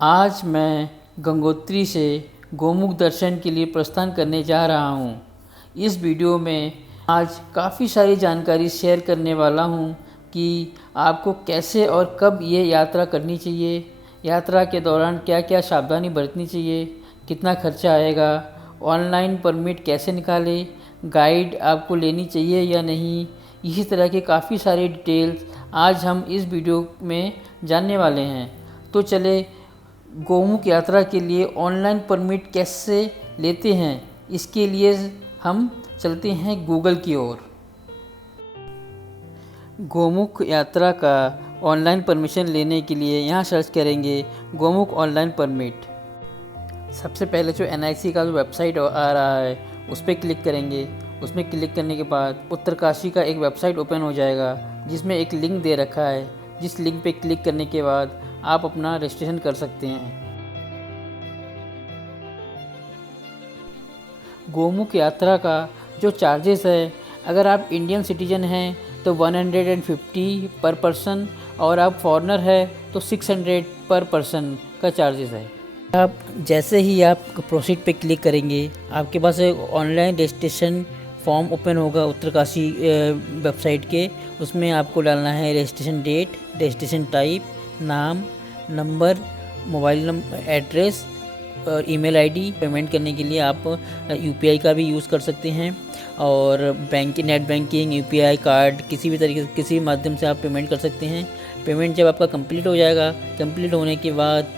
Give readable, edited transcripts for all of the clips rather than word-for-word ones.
आज मैं गंगोत्री से गोमुख दर्शन के लिए प्रस्थान करने जा रहा हूँ। इस वीडियो में आज काफ़ी सारी जानकारी शेयर करने वाला हूँ कि आपको कैसे और कब ये यात्रा करनी चाहिए, यात्रा के दौरान क्या क्या सावधानी बरतनी चाहिए, कितना खर्चा आएगा, ऑनलाइन परमिट कैसे निकालें, गाइड आपको लेनी चाहिए या नहीं, इसी तरह के काफ़ी सारे डिटेल्स आज हम इस वीडियो में जानने वाले हैं। तो चले गोमुख यात्रा के लिए ऑनलाइन परमिट कैसे लेते हैं, इसके लिए हम चलते हैं गूगल की ओर। गोमुख यात्रा का ऑनलाइन परमिशन लेने के लिए यहाँ सर्च करेंगे गोमुख ऑनलाइन परमिट। सबसे पहले जो NIC का जो वेबसाइट आ रहा है उस पर क्लिक करेंगे। उसमें क्लिक करने के बाद उत्तरकाशी का एक वेबसाइट ओपन हो जाएगा जिसमें एक लिंक दे रखा है। जिस लिंक पे क्लिक करने के बाद आप अपना रजिस्ट्रेशन कर सकते हैं। गोमुख यात्रा का जो चार्जेस है, अगर आप इंडियन सिटीजन हैं तो 150 पर पर्सन और आप फॉरेनर है तो 600 पर पर्सन का चार्जेस है। आप जैसे ही आप प्रोसीड पे क्लिक करेंगे आपके पास एक ऑनलाइन रजिस्ट्रेशन फॉर्म ओपन होगा उत्तरकाशी वेबसाइट के। उसमें आपको डालना है रजिस्ट्रेशन डेट, रजिस्ट्रेशन टाइप, नाम, नंबर, मोबाइल नंबर, एड्रेस और ईमेल आईडी। पेमेंट करने के लिए आप UPI का भी यूज़ कर सकते हैं और नेट बैंकिंग, UPI कार्ड, किसी भी तरीके से किसी भी माध्यम से आप पेमेंट कर सकते हैं। पेमेंट जब आपका कंप्लीट हो जाएगा, कंप्लीट होने के बाद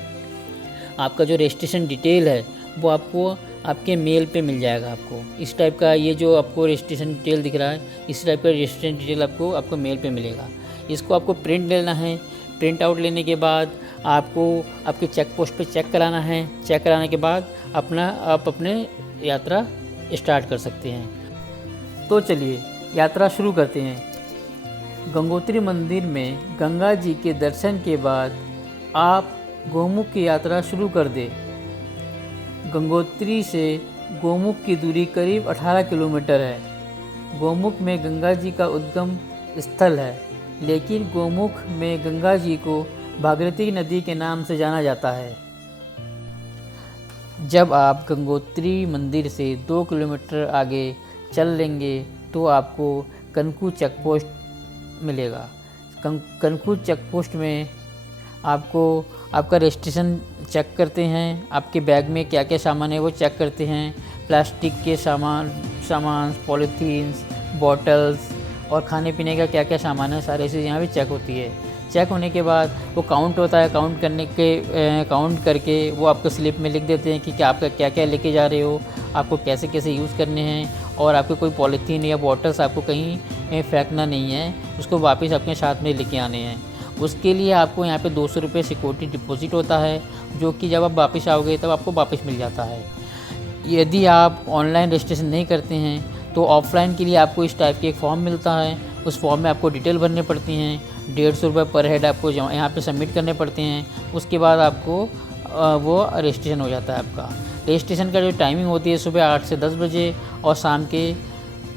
आपका जो रजिस्ट्रेशन डिटेल है वो आपको आपके मेल पे मिल जाएगा। आपको इस टाइप का ये जो आपको रजिस्ट्रेशन डिटेल दिख रहा है, इस टाइप का रजिस्ट्रेशन डिटेल आपको मेल पे मिलेगा। इसको आपको प्रिंट लेना है। प्रिंट आउट लेने के बाद आपको आपके चेक पोस्ट पे चेक कराना है। चेक कराने के बाद आप अपने यात्रा स्टार्ट कर सकते हैं। तो चलिए यात्रा शुरू करते हैं। गंगोत्री मंदिर में गंगा जी के दर्शन के बाद आप गोमुख की यात्रा शुरू कर दें। गंगोत्री से गोमुख की दूरी करीब 18 किलोमीटर है। गोमुख में गंगा जी का उद्गम स्थल है, लेकिन गोमुख में गंगा जी को भागीरथी नदी के नाम से जाना जाता है। जब आप गंगोत्री मंदिर से 2 किलोमीटर आगे चल लेंगे तो आपको कनकू चेक पोस्ट मिलेगा। कनकू चेक पोस्ट में आपको आपका रजिस्ट्रेशन चेक करते हैं। आपके बैग में क्या क्या सामान है वो चेक करते हैं। प्लास्टिक के सामान, पॉलीथीन्स, बॉटल्स और खाने पीने का क्या क्या सामान है, सारी चीज़ यहाँ भी चेक होती है। चेक होने के बाद वो काउंट होता है। काउंट करके वो आपको स्लिप में लिख देते हैं कि आपका क्या क्या लेके जा रहे हो, आपको कैसे कैसे यूज़ करने हैं और आपके कोई पॉलीथीन या बॉटल्स आपको कहीं फेंकना नहीं है, उसको वापस अपने साथ में लेके आने हैं। उसके लिए आपको यहाँ पे 200 रुपये सिक्योरिटी डिपॉजिट होता है, जो कि जब आप वापस आओगे तब आपको वापस मिल जाता है। यदि आप ऑनलाइन रजिस्ट्रेशन नहीं करते हैं तो ऑफलाइन के लिए आपको इस टाइप के एक फॉर्म मिलता है। उस फॉर्म में आपको डिटेल भरने पड़ती हैं। 150 रुपये पर हेड आपको यहाँ पे सबमिट करने पड़ते हैं। उसके बाद आपको वो रजिस्ट्रेशन हो जाता है आपका। रजिस्ट्रेशन का जो टाइमिंग होती है सुबह 8 से 10 बजे और शाम के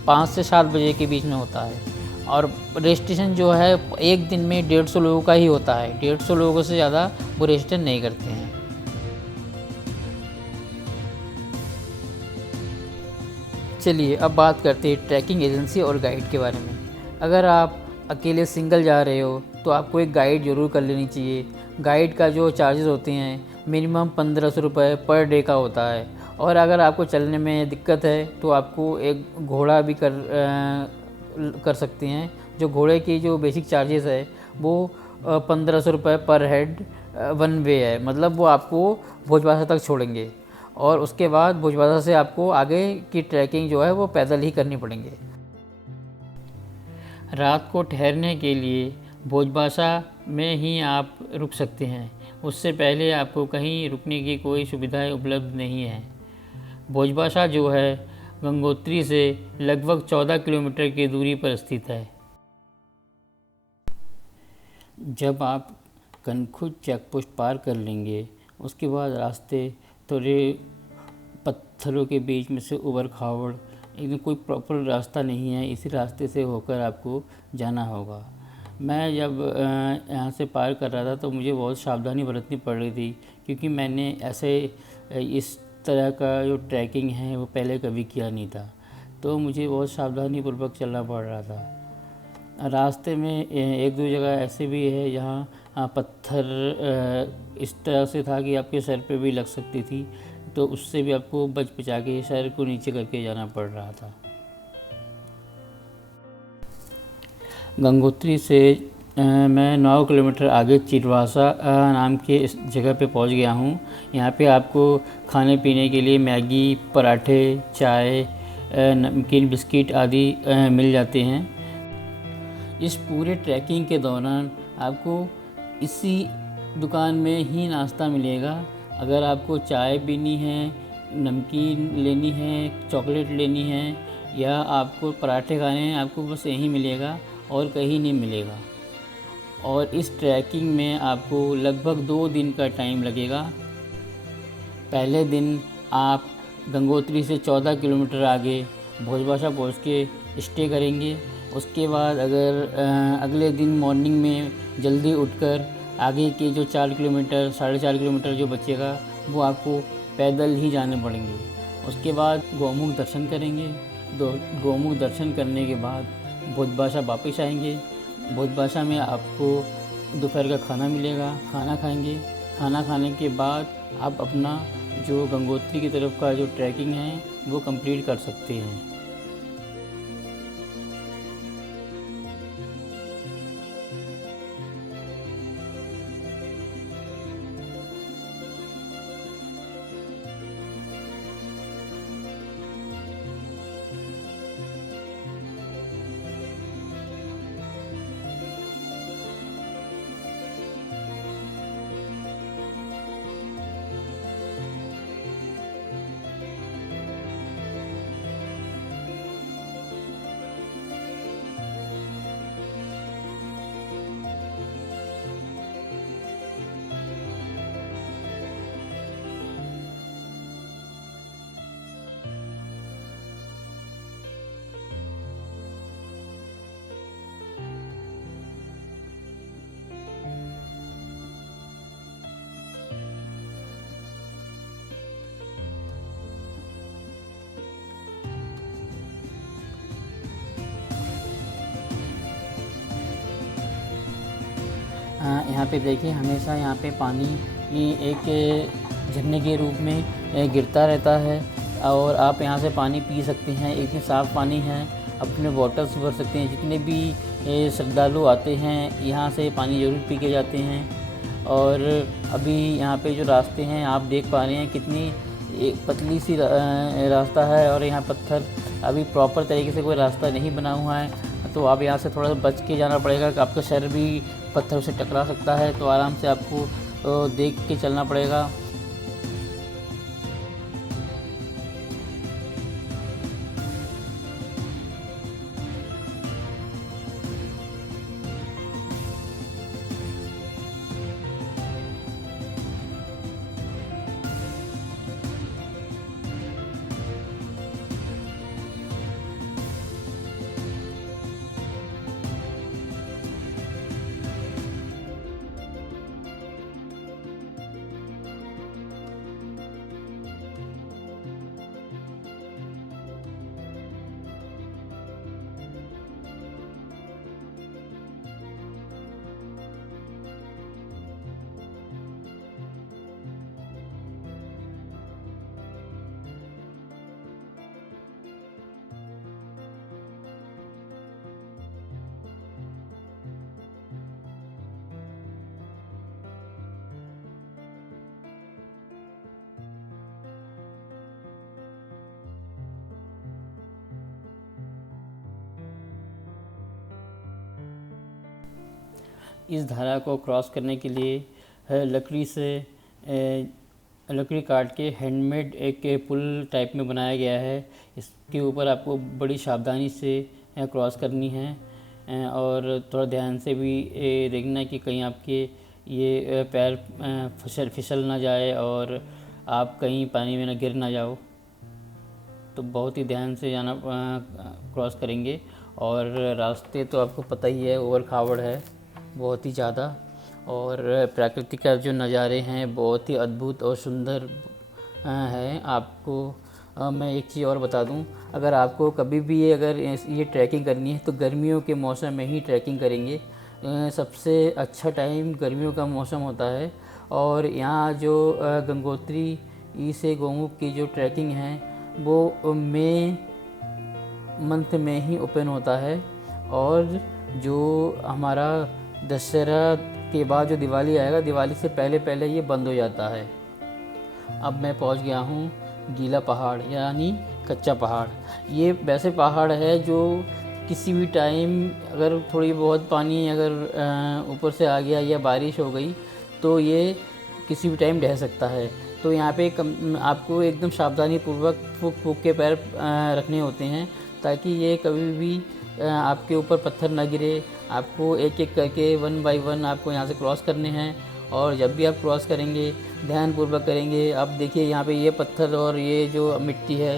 5 से 7 बजे के बीच में होता है। और रजिस्ट्रेशन जो है एक दिन में 150 लोगों का ही होता है। 150 लोगों से ज़्यादा वो रजिस्ट्रेशन नहीं करते हैं। चलिए अब बात करते हैं ट्रैकिंग एजेंसी और गाइड के बारे में। अगर आप अकेले सिंगल जा रहे हो तो आपको एक गाइड ज़रूर कर लेनी चाहिए। गाइड का जो चार्जेस होते हैं मिनिमम 1500 रुपये पर डे का होता है। और अगर आपको चलने में दिक्कत है तो आपको एक घोड़ा भी कर सकते हैं। जो घोड़े की जो बेसिक चार्जेस है वो 1500 रुपये पर हेड 1 वे है। मतलब वो आपको भोजबासा तक छोड़ेंगे और उसके बाद भोजबासा से आपको आगे की ट्रैकिंग जो है वो पैदल ही करनी पड़ेंगे। रात को ठहरने के लिए भोजबासा में ही आप रुक सकते हैं। उससे पहले आपको कहीं रुकने की कोई सुविधाएं उपलब्ध नहीं है। भोजबासा जो है गंगोत्री से लगभग 14 किलोमीटर की दूरी पर स्थित है। जब आप कनखु चेक पोस्ट पार कर लेंगे उसके बाद रास्ते थोड़े पत्थरों के बीच में से उबड़ खाबड़, एकदम कोई प्रॉपर रास्ता नहीं है। इसी रास्ते से होकर आपको जाना होगा। मैं जब यहाँ से पार कर रहा था तो मुझे बहुत सावधानी बरतनी पड़ रही थी, क्योंकि मैंने ऐसे इस तरह का जो ट्रैकिंग है वो पहले कभी किया नहीं था, तो मुझे बहुत सावधानी पूर्वक चलना पड़ रहा था। रास्ते में एक दो जगह ऐसे भी है जहाँ पत्थर इस तरह से था कि आपके सर पे भी लग सकती थी, तो उससे भी आपको बच बचा के सर को नीचे करके जाना पड़ रहा था। गंगोत्री से मैं 9 किलोमीटर आगे चिरवासा नाम के इस जगह पे पहुंच गया हूं। यहाँ पे आपको खाने पीने के लिए मैगी, पराठे, चाय, नमकीन, बिस्किट आदि मिल जाते हैं। इस पूरे ट्रैकिंग के दौरान आपको इसी दुकान में ही नाश्ता मिलेगा। अगर आपको चाय पीनी है, नमकीन लेनी है, चॉकलेट लेनी है या आपको पराठे खाने हैं, आपको बस यहीं मिलेगा और कहीं नहीं मिलेगा। और इस ट्रैकिंग में आपको लगभग 2 दिन का टाइम लगेगा। पहले दिन आप गंगोत्री से 14 किलोमीटर आगे भोजबासा पहुँच के स्टे करेंगे। उसके बाद अगर अगले दिन मॉर्निंग में जल्दी उठकर आगे के जो 4 किलोमीटर 4.5 किलोमीटर जो बचेगा वो आपको पैदल ही जाने पड़ेंगे। उसके बाद गौमुख दर्शन करेंगे। गौमुख दर्शन करने के बाद भोजबासा वापस आएंगे। भोजबासा में आपको दोपहर का खाना मिलेगा, खाना खाएंगे। खाना खाने के बाद आप अपना जो गंगोत्री की तरफ का जो ट्रैकिंग है वो कंप्लीट कर सकते हैं। यहाँ पे देखिए, हमेशा यहाँ पे पानी एक झरने के रूप में गिरता रहता है और आप यहाँ से पानी पी सकते हैं। इतनी साफ़ पानी है, अपने बॉटल्स भर सकते हैं। जितने भी श्रद्धालु आते हैं यहाँ से पानी ज़रूर पी के जाते हैं। और अभी यहाँ पे जो रास्ते हैं आप देख पा रहे हैं, कितनी एक पतली सी रास्ता है और यहाँ पत्थर, अभी प्रॉपर तरीके से कोई रास्ता नहीं बना हुआ है, तो आप यहाँ से थोड़ा सा बच के जाना पड़ेगा कि आपका सर भी पत्थरों से टकरा सकता है, तो आराम से आपको देख के चलना पड़ेगा। इस धारा को क्रॉस करने के लिए लकड़ी काट के हैंडमेड एक पुल टाइप में बनाया गया है। इसके ऊपर आपको बड़ी सावधानी से क्रॉस करनी है और थोड़ा ध्यान से भी देखना कि कहीं आपके ये पैर फिसल ना जाए और आप कहीं पानी में ना गिर ना जाओ। तो बहुत ही ध्यान से जाना क्रॉस करेंगे। और रास्ते तो आपको पता ही है, ऊबड़ खाबड़ है बहुत ही ज़्यादा। और प्रकृति का जो नज़ारे हैं बहुत ही अद्भुत और सुंदर है। आपको मैं एक चीज़ और बता दूं, अगर आपको कभी भी अगर ये ट्रैकिंग करनी है तो गर्मियों के मौसम में ही ट्रैकिंग करेंगे। सबसे अच्छा टाइम गर्मियों का मौसम होता है। और यहाँ जो गंगोत्री ई से गोमुख की जो ट्रैकिंग है वो मई मंथ में ही ओपन होता है। और जो हमारा दशहरा के बाद जो दिवाली आएगा, दिवाली से पहले पहले ये बंद हो जाता है। अब मैं पहुंच गया हूँ गीला पहाड़ यानी कच्चा पहाड़। ये वैसे पहाड़ है जो किसी भी टाइम अगर थोड़ी बहुत पानी अगर ऊपर से आ गया या बारिश हो गई तो ये किसी भी टाइम ढह सकता है। तो यहाँ पे आपको एकदम सावधानी पूर्वक फूक फूक के पैर रखने होते हैं ताकि ये कभी भी आपके ऊपर पत्थर ना गिरे। आपको एक एक करके 1 बाय 1 आपको यहाँ से क्रॉस करने हैं। और जब भी आप क्रॉस करेंगे ध्यानपूर्वक करेंगे। अब देखिए यहाँ पे ये पत्थर और ये जो मिट्टी है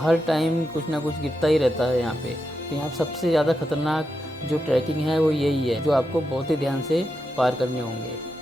हर टाइम कुछ ना कुछ गिरता ही रहता है यहाँ पे। तो यहाँ सबसे ज़्यादा खतरनाक जो ट्रैकिंग है वो यही है जो आपको बहुत ही ध्यान से पार करने होंगे।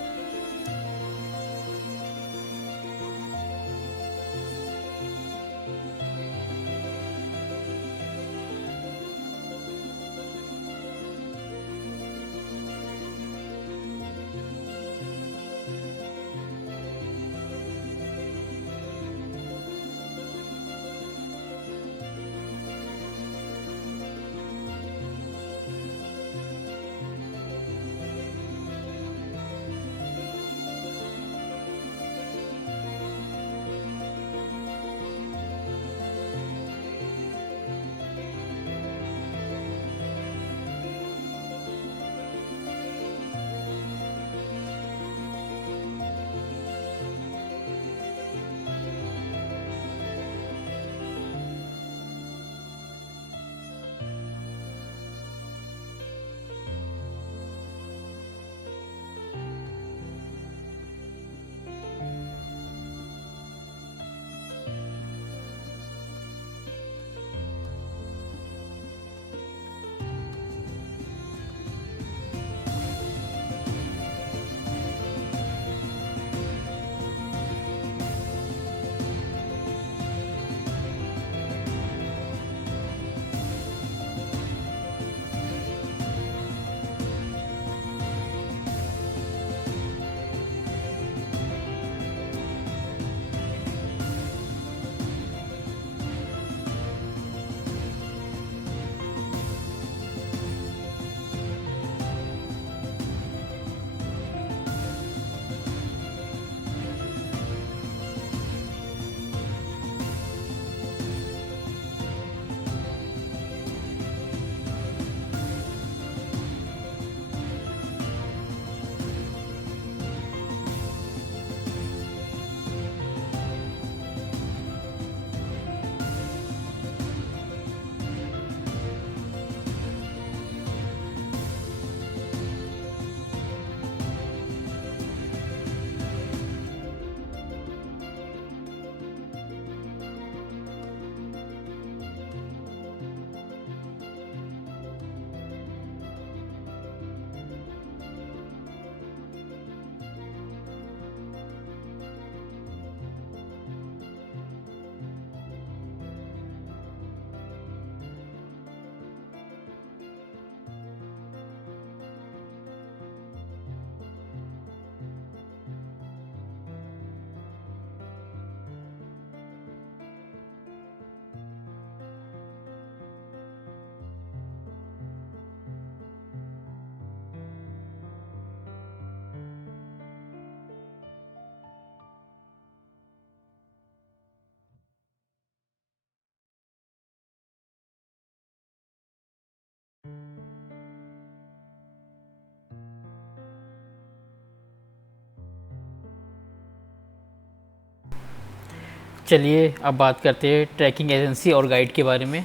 चलिए अब बात करते हैं ट्रैकिंग एजेंसी और गाइड के बारे में।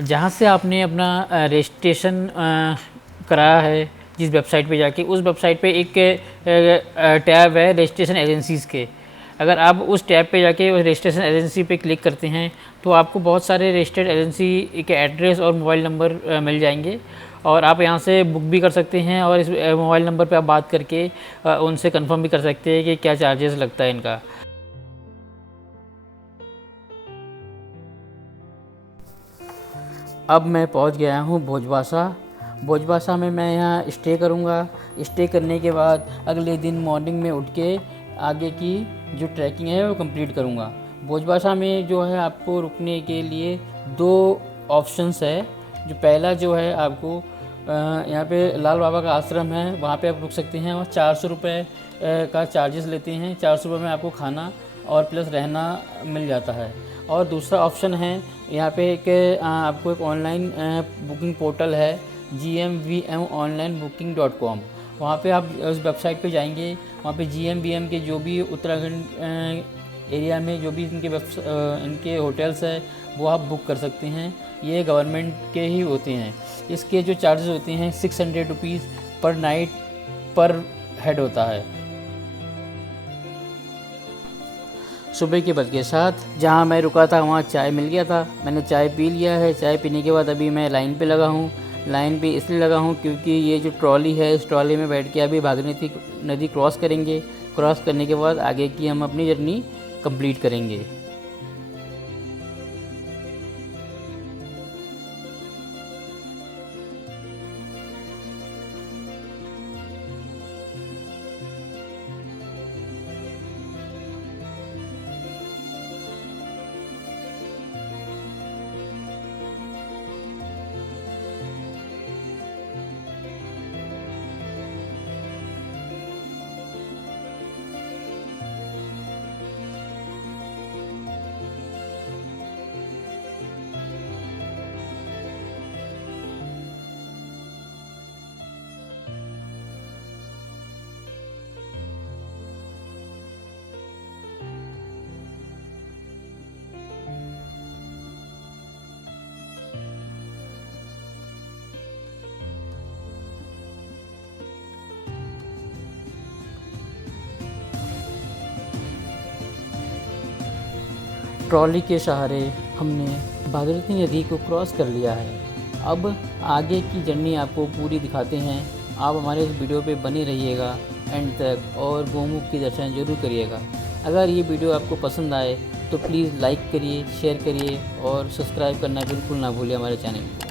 जहाँ से आपने अपना रजिस्ट्रेशन कराया है जिस वेबसाइट पे जाके, उस वेबसाइट पे एक टैब है रजिस्ट्रेशन एजेंसीज़ के। अगर आप उस टैब पे जाके उस रजिस्ट्रेशन एजेंसी पे क्लिक करते हैं तो आपको बहुत सारे रजिस्टर्ड एजेंसी के एड्रेस और मोबाइल नंबर मिल जाएंगे और आप यहाँ से बुक भी कर सकते हैं और इस मोबाइल नंबर पे आप बात करके उनसे कंफर्म भी कर सकते हैं कि क्या चार्जेस लगता है इनका। अब मैं पहुंच गया हूं भोजबासा। भोजबासा में मैं यहाँ स्टे करूँगा। स्टे करने के बाद अगले दिन मॉर्निंग में उठ के आगे की जो ट्रैकिंग है वो कंप्लीट करूँगा। भोजबासा में जो है आपको रुकने के लिए 2 ऑप्शंस है। जो पहला जो है आपको यहाँ पे लाल बाबा का आश्रम है, वहाँ पे आप रुक सकते हैं और 400 रुपये का चार्जेस लेते हैं। 400 रुपये में आपको खाना और प्लस रहना मिल जाता है। और दूसरा ऑप्शन है यहाँ पे एक आपको एक ऑनलाइन बुकिंग पोर्टल है gmvmonlinebooking.com। वहाँ पे आप उस वेबसाइट पे जाएंगे, वहाँ पे GMVM के जो भी उत्तराखंड एरिया में जो भी इनके होटल्स है वो आप बुक कर सकते हैं। ये गवर्नमेंट के ही होते हैं। इसके जो चार्जेस होते हैं 600 रुपीज़ पर नाइट पर हेड होता है। सुबह के बज के 7 जहाँ मैं रुका था वहाँ चाय मिल गया था। मैंने चाय पी लिया है। चाय पीने के बाद अभी मैं लाइन पे लगा हूँ। लाइन पे इसलिए लगा हूँ क्योंकि ये जो ट्रॉली है इस ट्रॉली में बैठ के अभी भागीरथी नदी क्रॉस करेंगे। क्रॉस करने के बाद आगे की हम अपनी जर्नी कंप्लीट करेंगे। ट्रॉली के सहारे हमने भागीरथी नदी को क्रॉस कर लिया है। अब आगे की जर्नी आपको पूरी दिखाते हैं। आप हमारे इस वीडियो पे बने रहिएगा एंड तक और गोमुख के दर्शन जरूर करिएगा। अगर ये वीडियो आपको पसंद आए तो प्लीज़ लाइक करिए, शेयर करिए और सब्सक्राइब करना बिल्कुल ना भूलिए हमारे चैनल को।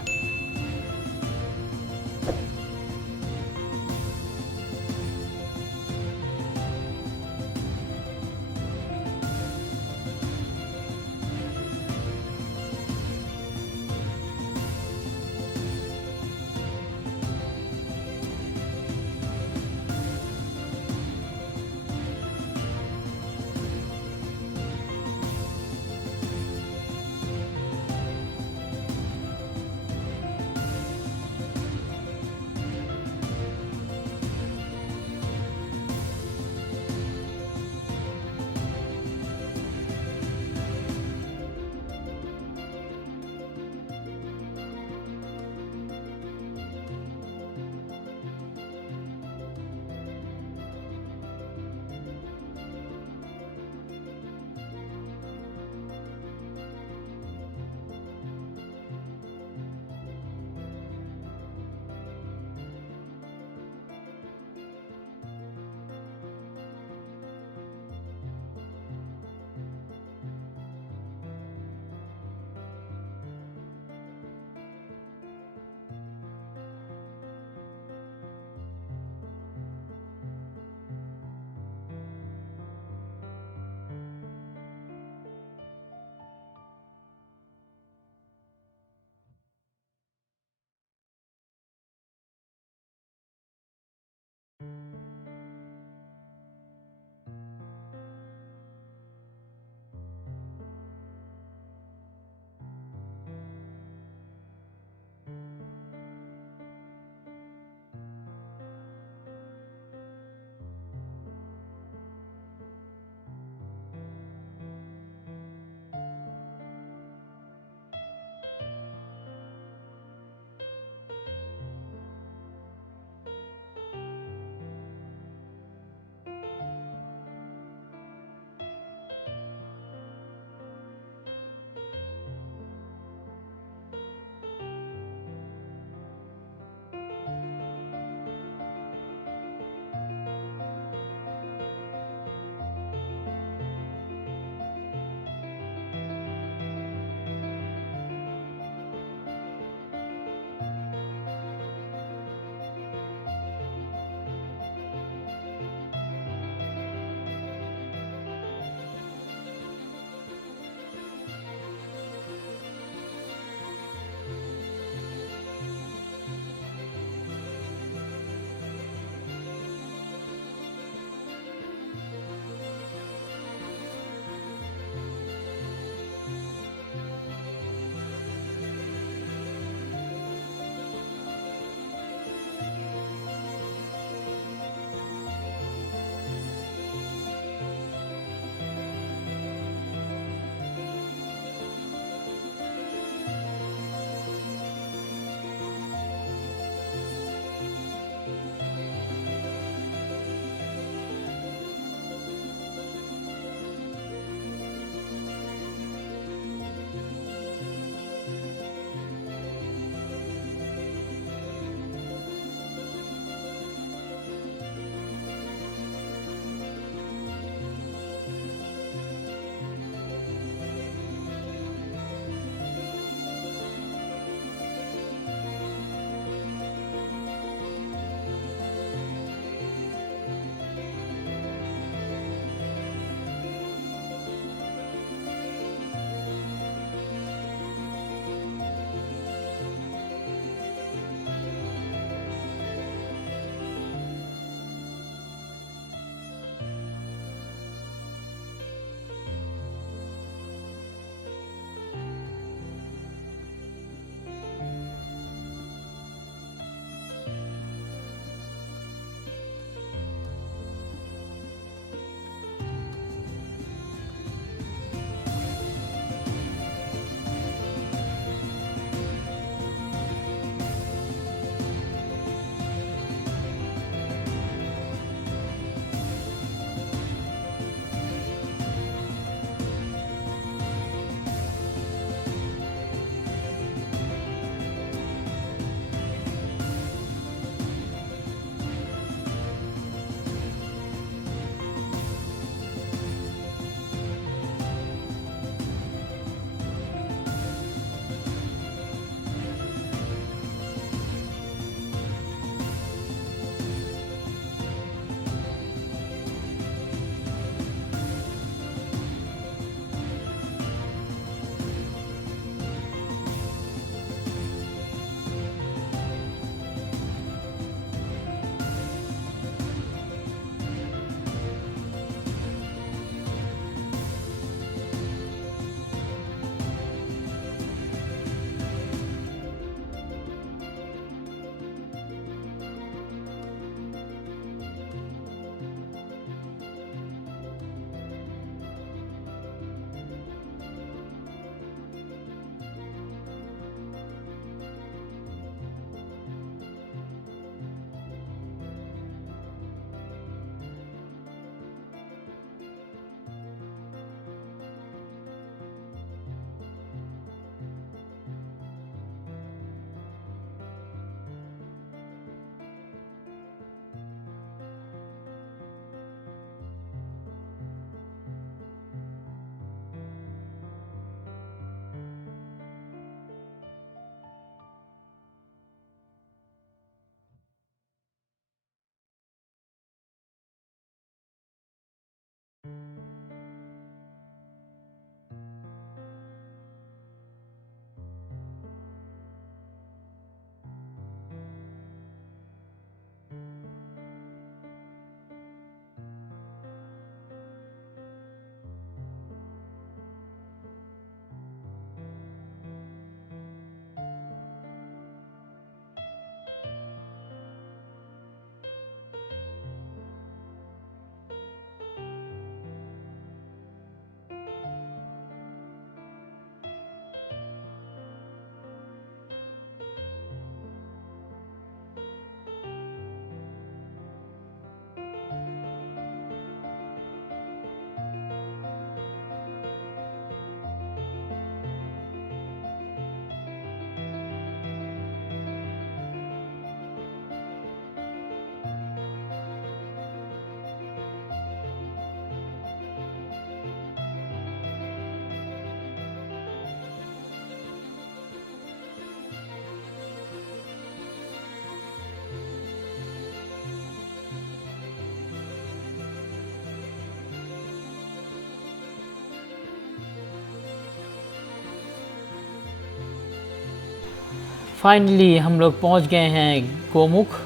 फाइनली हम लोग पहुंच गए हैं गोमुख,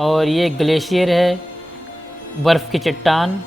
और ये ग्लेशियर है, बर्फ़ की चट्टान।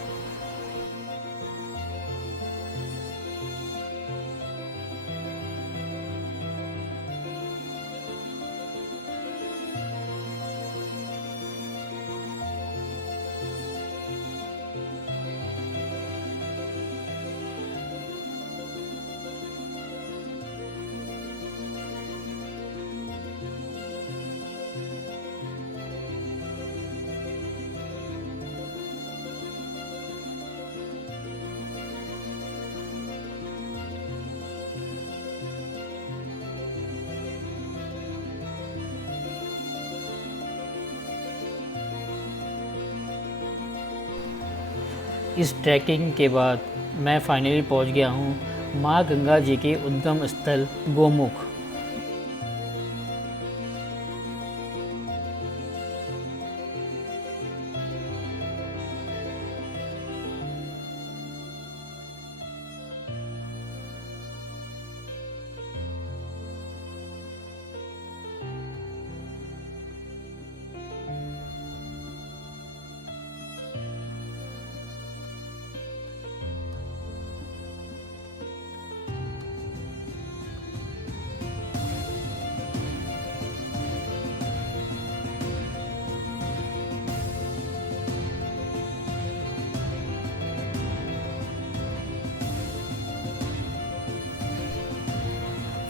इस ट्रैकिंग के बाद मैं फाइनली पहुंच गया हूं माँ गंगा जी के उद्गम स्थल गोमुख।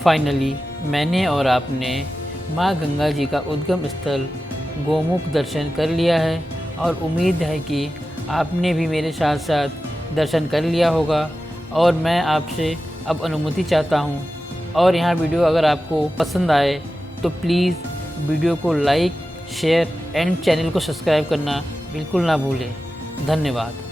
फाइनली मैंने और आपने माँ गंगा जी का उद्गम स्थल गोमुख दर्शन कर लिया है, और उम्मीद है कि आपने भी मेरे साथ साथ दर्शन कर लिया होगा। और मैं आपसे अब अनुमति चाहता हूँ, और यहाँ वीडियो अगर आपको पसंद आए तो प्लीज़ वीडियो को लाइक, शेयर एंड चैनल को सब्सक्राइब करना बिल्कुल ना भूलें। धन्यवाद।